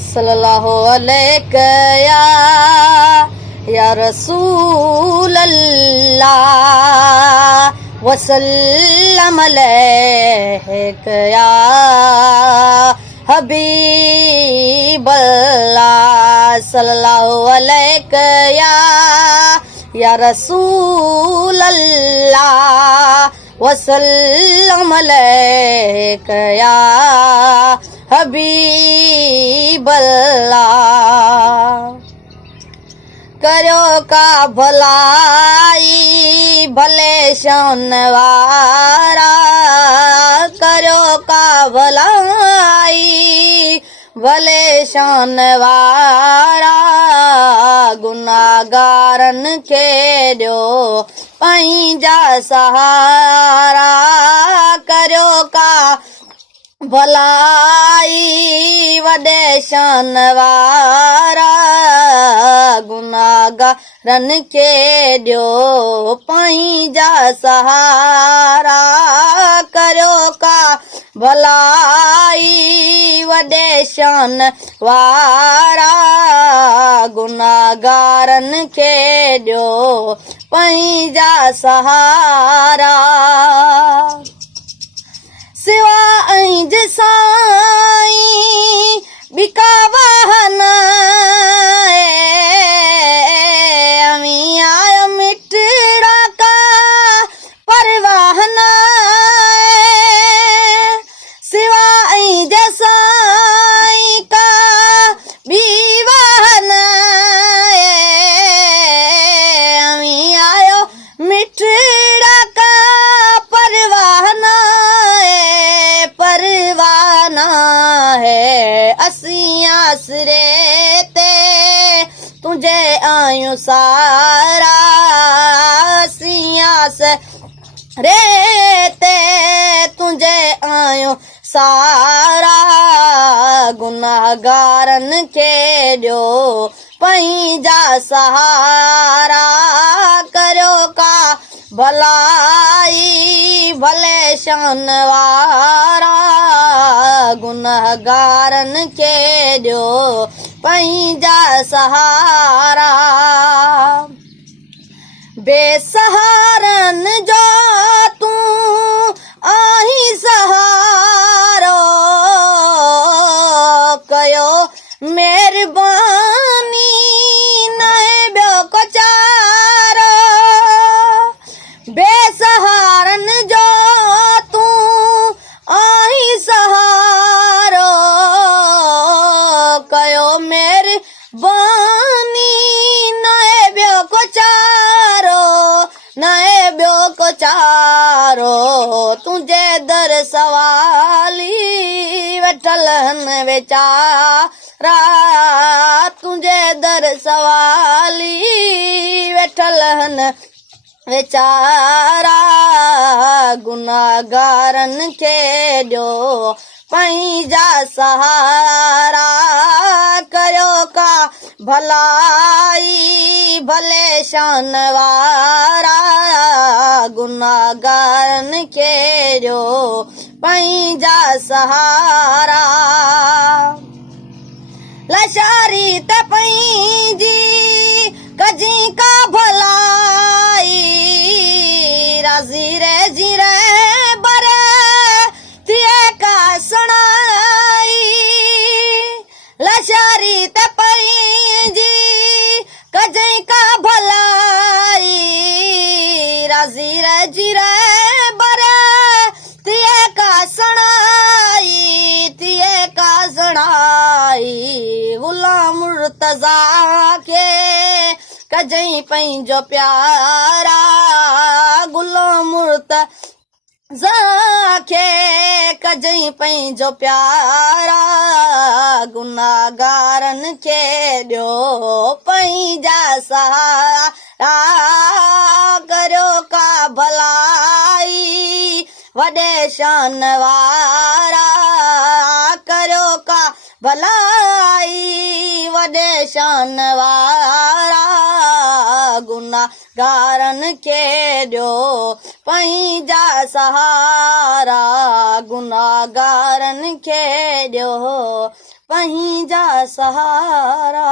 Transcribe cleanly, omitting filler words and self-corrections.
सल्लल्लाहु अलैहि या रसूल अल्लाह वसल्लम अलैहि या हबीब अल्लाह सल्लल्लाहु अलैहि या रसूल अल्लाह वसल्लम अलैहि या हबीब अल्लाह। करो का भलाई भले शान वारा, करो का भलाई भले शान वारा, गुनाहगारन के ॾियो पंहिंजा सहारा। करो का भलाई वॾे शान वारा, गुनाहगारन खे ॾियो पंहिंजा सहारा। करो का भलाई वॾे शान वारा, गुनाहगारन खे ॾियो पंहिंजा सहारा। सिवा इंज साईं बिका वाहन अमी आयो मिटड़ा का परवाहन। सिवा इंज साईं का भी वाहन अमी आयो मिटड़ा का परवाहन। परवाना है असीं आसरे ते तुझे आयूं सारा, असीं आसरे ते तुझे आयूं सारा, गुनाहगारन खे ॾियो पंहिंजा सहारा। करो का भलाई भले शान वारा, गुनाहगारन खे ॾियो पंहिंजा सहारा। बेसहारन जो तूं आहीं सहारो, कयो महिरबानी न ॿियो को चारो। बेसहारन जो तूं आहीं सहारो, कयो महिरबानी न ॿियो को चारो, न ॿियो को चारो। तुंहिंजे दर सवाली वेठल हन वेचारा, तुंहिंजे दर सवाली वेठल हन वेचारा, गुनाहगारन खे ॾियो पंहिंजा सहारा। कयो का भलाई भले शान वारा, गुनाहगारन खे ॾियो पंहिंजा सहारा। लाचारी त पंहिंजी कजी का भलाई, राज़ी रहिजी रहे बर थिए का सुणाई। लाचारी त पंहिंजी कजी का भलाई, राज़ी रहिजी रहे बर थिए का सुणाई, थिए का सुणाई। गुलाम मुर्तज़ा खे कजई पंहिंजो प्यारा, गुलाम मुर्तज़ा खे कजई पंहिंजो प्यारा, गुनाहगारन खे ॾियो पंहिंजा सहारा। करो का भलाई वॾे शान वारा, करो का भलाई वॾे शान वारा, गुनाहगारनि खे ॾियो पंहिंजा सहारा गुनाहगारनि खे ॾियो पंहिंजा सहारा